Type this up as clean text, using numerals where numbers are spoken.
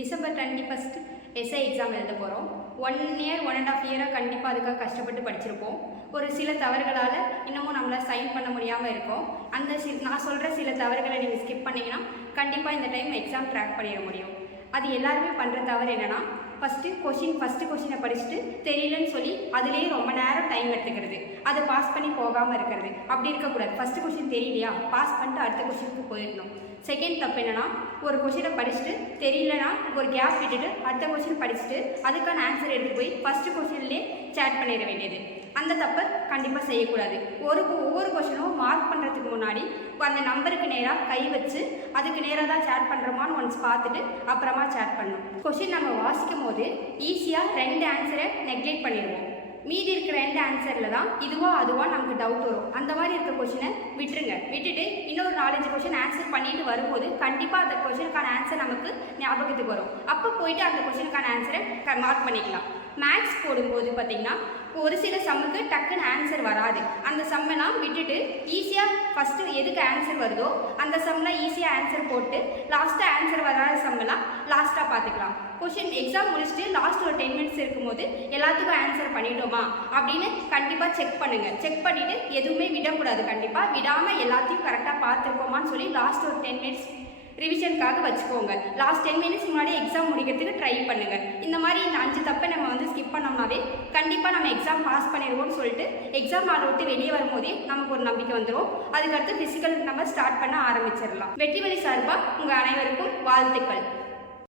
December 21 SI exam எழுத போகிறோம். 1 year 1.5 இயராக கண்டிப்பாக அதுக்காக கஷ்டப்பட்டு படிச்சிருப்போம். ஒரு சில தவறுகளால் இன்னமும் நம்மளால் சைன் பண்ண முடியாமல் இருக்கோம். நான் சொல்கிற சில தவறுகளை நீங்கள் ஸ்கிப் பண்ணிங்கன்னா கண்டிப்பாக இந்த டைம் எக்ஸாம் ட்ராக் பண்ணிட முடியும். அது எல்லாருமே பண்ணுற தவறு என்னென்னா, ஃபஸ்ட்டு கொஷினை படிச்சுட்டு தெரியலன்னு சொல்லி அதுலேயே ரொம்ப நேரம் டைம் எடுத்துக்கிறது, அதை பாஸ் பண்ணி போகாமல் இருக்கிறது. அப்படி இருக்கக்கூடாது. ஃபஸ்ட்டு கொஷின் தெரியலையா, பாஸ் பண்ணிட்டு அடுத்த கொஷினுக்கு போயிடணும். செகண்ட் தப்பு என்னென்னா, ஒரு கொஷினை படிச்சுட்டு தெரியலனா ஒரு கேப் விட்டுட்டு அடுத்த கொஷின் படிச்சுட்டு அதுக்கான ஆன்சர் எடுத்து போய் ஃபஸ்ட்டு கொஷின்லேயே சேட் பண்ணிட வேண்டியது. அந்த தப்பை கண்டிப்பாக செய்யக்கூடாது. ஒவ்வொரு கொஷினும் மார்க் பண்ணுறதுக்கு முன்னாடி அந்த நம்பருக்கு நேராக கை வச்சு அதுக்கு நேராக தான் சேட் பண்ணுறோமான்னு ஒன்ஸ் பார்த்துட்டு அப்புறமா சேட் பண்ணணும். கொஷின் நம்ம வாசிக்கும் போது ஈஸியாக 2 ஆன்சரை நெக்லெக்ட் பண்ணிடுவோம். மீதி இருக்கிற 2 ஆன்சரில் தான் இதுவா அதுவா நமக்கு டவுட் வரும். அந்த மாதிரி இருக்க கொஷினை விட்டுட்டு இன்னொரு 4-5 கொஷின் ஆன்சர் பண்ணிட்டு வரும்போது கண்டிப்பாக அந்த கொஷினுக்கான ஆன்சர் நமக்கு ஞாபகத்துக்கு வரும். அப்போ போயிட்டு அந்த கொஷினுக்கான ஆன்சரை மார்க் பண்ணிக்கலாம். மேக்ஸ் போடும்போது பார்த்திங்கன்னா ஒரு சில சம்முக்கு டக்குன்னு ஆன்சர் வராது. அந்த சம்மெல்லாம் விட்டுட்டு ஈஸியாக ஃபஸ்ட்டு எதுக்கு ஆன்சர் வருதோ அந்த சம்மில் ஈஸியாக ஆன்சர் போட்டு லாஸ்ட்டாக ஆன்சர் வராத சம்மெல்லாம் லாஸ்ட்டாக பார்த்துக்கலாம். கொஷின் எக்ஸாம் முடிச்சுட்டு லாஸ்ட் ஒரு 10 மினிட்ஸ் இருக்கும்போது எல்லாத்துக்கும் ஆன்சர் பண்ணிட்டோமா அப்படின்னு கண்டிப்பாக செக் பண்ணுங்கள். செக் பண்ணிவிட்டு எதுவுமே விடக்கூடாது. கண்டிப்பாக விடாமல் எல்லாத்தையும் கரெக்டாக பார்த்துருக்கோமான்னு சொல்லி லாஸ்ட் ஒரு 10 மினிட்ஸ் ரிவிஷனுக்காக வச்சுக்கோங்க. லாஸ்ட் 10 மினிட்ஸ் முன்னாடி எக்ஸாம் முடிக்கிறதுக்கு ட்ரை பண்ணுங்கள். இந்த மாதிரி இந்த 5 தப்பை நம்ம ஸ்கிப் பண்ணோம்னாவே கண்டிப்பாக நம்ம எக்ஸாம் பாஸ் பண்ணிடுவோம்னு சொல்லிட்டு எக்ஸாம் ஹாலை விட்டு வெளியே வரும்போதே நமக்கு ஒரு நம்பிக்கை வந்துடும். அதுக்கடுத்து ஃபிசிக்கல் நம்ம ஸ்டார்ட் பண்ண ஆரம்பிச்சிடலாம். வெற்றி வழி சார்பாக உங்கள் அனைவருக்கும் வாழ்த்துக்கள்.